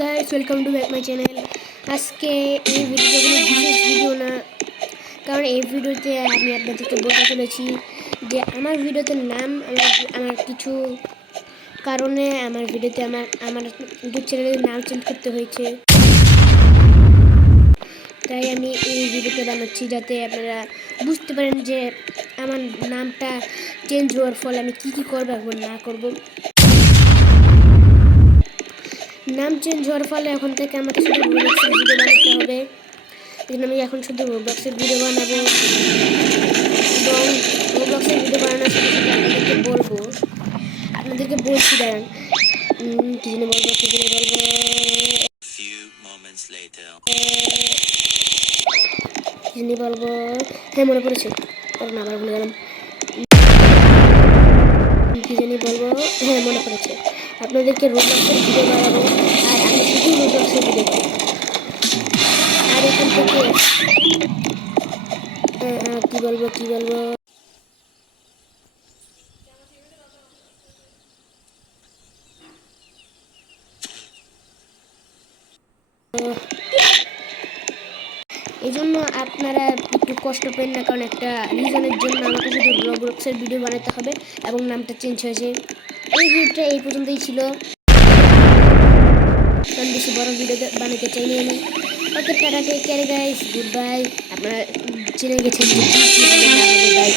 Guys, welcome to back my channel. আজকে এই ভিডিওটা কোনো বিশেষ ভিডিও না, কারণ এই ভিডিওতে আমি আপনাদেরকে বলতে চলেছি যে আমার ভিডিওতে নাম আমার কিছু কারণে আমার ভিডিওতে আমার ইউটিউব চ্যানেলের নাম চেঞ্জ করতে হয়েছে। তাই আমি এই ভিডিওটা বানাচ্ছি যাতে আপনারা বুঝতে পারেন যে আমার নামটা চেঞ্জ হওয়ার ফলে আমি কী করবো এবং না করবো। নাম চেঞ্জ হওয়ার ফলে এখন থেকে আমাকে শুধু রোবলক্সের ভিডিও বানাতে হবে। এই জন্য আমি এখন শুধু রোবলক্সের ভিডিও বানাবো এবং রোবলক্সের ভিডিও বানানোর সাথে সাথে আপনাদেরকে বলছি দাঁড়ান কী জন্য বলবো হ্যাঁ মনে পড়েছে, না আবার ভুলে গেলাম। কী জানি বলবো, হ্যাঁ মনে পড়েছে, আপনাদেরকে রোবলক্সের ভিডিও বানাবো আর আমি শুধু রোবলক্সের ভিডিও বানাবো। আর এখান থেকে কী বলবো এই জন্য আপনারা একটু কষ্ট পেন না, কারণ একটা রিজনের জন্য আমাকে শুধু রোবলক্সের ভিডিও বানাতে হবে এবং নামটা চেঞ্জ হয়েছে। এই ভিডিওটা এই পর্যন্তই ছিল, কারণ বেশি বড় ভিডিও বানাতে চাইনি আমি। Okay, tata, take care guys, good bye. আপনারা জেনে গেছেন যে কী হবে না হবে, বাই।